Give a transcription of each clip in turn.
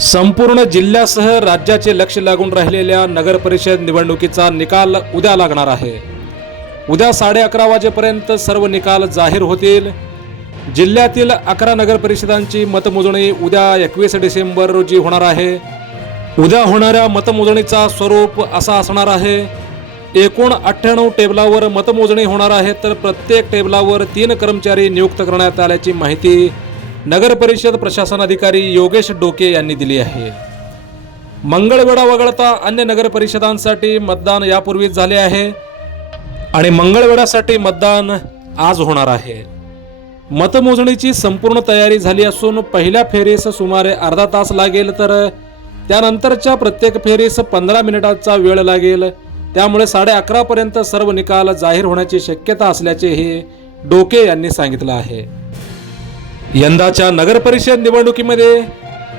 संपूर्ण जिल्ह्यासह राज्याचे लक्ष लागून राहिलेल्या नगर परिषद निवडणुकीचा निकाल उद्या लागणार आहे। उद्या 11:30 वाजेपर्यंत सर्व निकाल जाहीर होतील। जिल्ह्यातील 11 नगर परिषदांची मतमोजणी उद्या 21 डिसेंबर रोजी होणार आहे। उद्या होणाऱ्या मतमोजणीचा स्वरूप असा असणार आहे। एकूण 98 टेबलावर मतमोजणी होणार आहे, तर प्रत्येक टेबलावर 3 कर्मचारी नियुक्त करण्यात आल्याची माहिती नगर परिषद प्रशासन अधिकारी योगेश डोके यांनी दिली आहे। मंगळवेढा वगळता अन्य नगर परिषदांसाठी मतदान यापूर्वीच झाले आहे आणि मंगळवेढ्यासाठी मतदान आज होणार आहे। मतमोजणीची संपूर्ण तयारी झाली असून पहिल्या फेरीस सुमारे अर्धा तास लागेल, तर त्यानंतरच्या प्रत्येक फेरीस 15 मिनिटांचा वेळ लागेल। त्यामुळे 11:30 पर्यंत सर्व निकाल जाहीर होण्याची शक्यता असल्याचेही डोके यांनी सांगितलं आहे। यंदाच्या नगर परिषद निवडणुकीमध्ये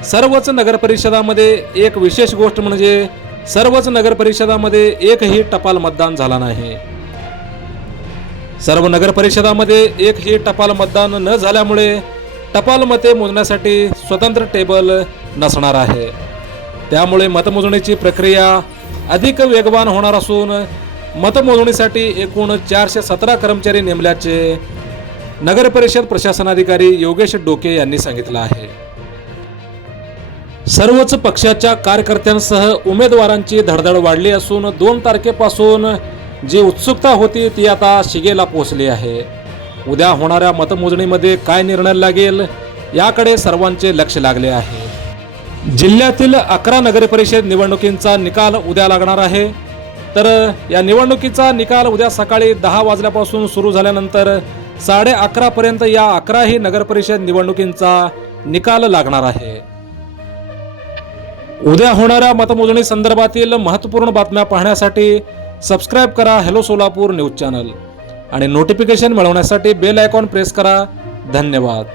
सर्वच नगर परिषदामध्ये एक विशेष गोष्ट म्हणजे सर्वच नगर परिषदामध्ये एकही टपाल मतदान झाला नाही। सर्व नगर परिषदामध्ये एकही टपाल मतदान न झाल्यामुळे टपाल मते मोजण्यासाठी स्वतंत्र टेबल नसणार आहे। त्यामुळे मतमोजणीची प्रक्रिया अधिक वेगवान होणार असून मतमोजणीसाठी एकूण 417 कर्मचारी नेमल्याचे नगर परिषद प्रशासनाधिकारी योगेश डोके यांनी सांगितलं आहे। सर्वच पक्षाच्या कार्यकर्त्यांसह उमेदवारांची धडधड वाढली असून 2 तारखेपासून जी उत्सुकता होती ती आता शिगेला पोहोचली आहे। उद्या होणाऱ्या मतमोजणीमध्ये काय निर्णय लागेल याकडे सर्वांचे लक्ष लागले आहे। जिल्ह्यातील 11 नगर परिषद निवडणुकींचा निकाल उद्या लागणार आहे, तर या निवडणुकीचा निकाल उद्या सकाळी 10 वाजल्यापासून सुरू झाल्यानंतर 11:30 पर्यंत या 11ही नगर परिषद निवडणुकींचा निकाल लागणार आहे। उद्या होणाऱ्या मतमोजणी संदर्भातील महत्त्वपूर्ण बातम्या पाहण्यासाठी सबस्क्राइब करा हेलो सोलापूर न्यूज चॅनल आणि नोटिफिकेशन मिळवण्यासाठी बेल आयकॉन प्रेस करा। धन्यवाद।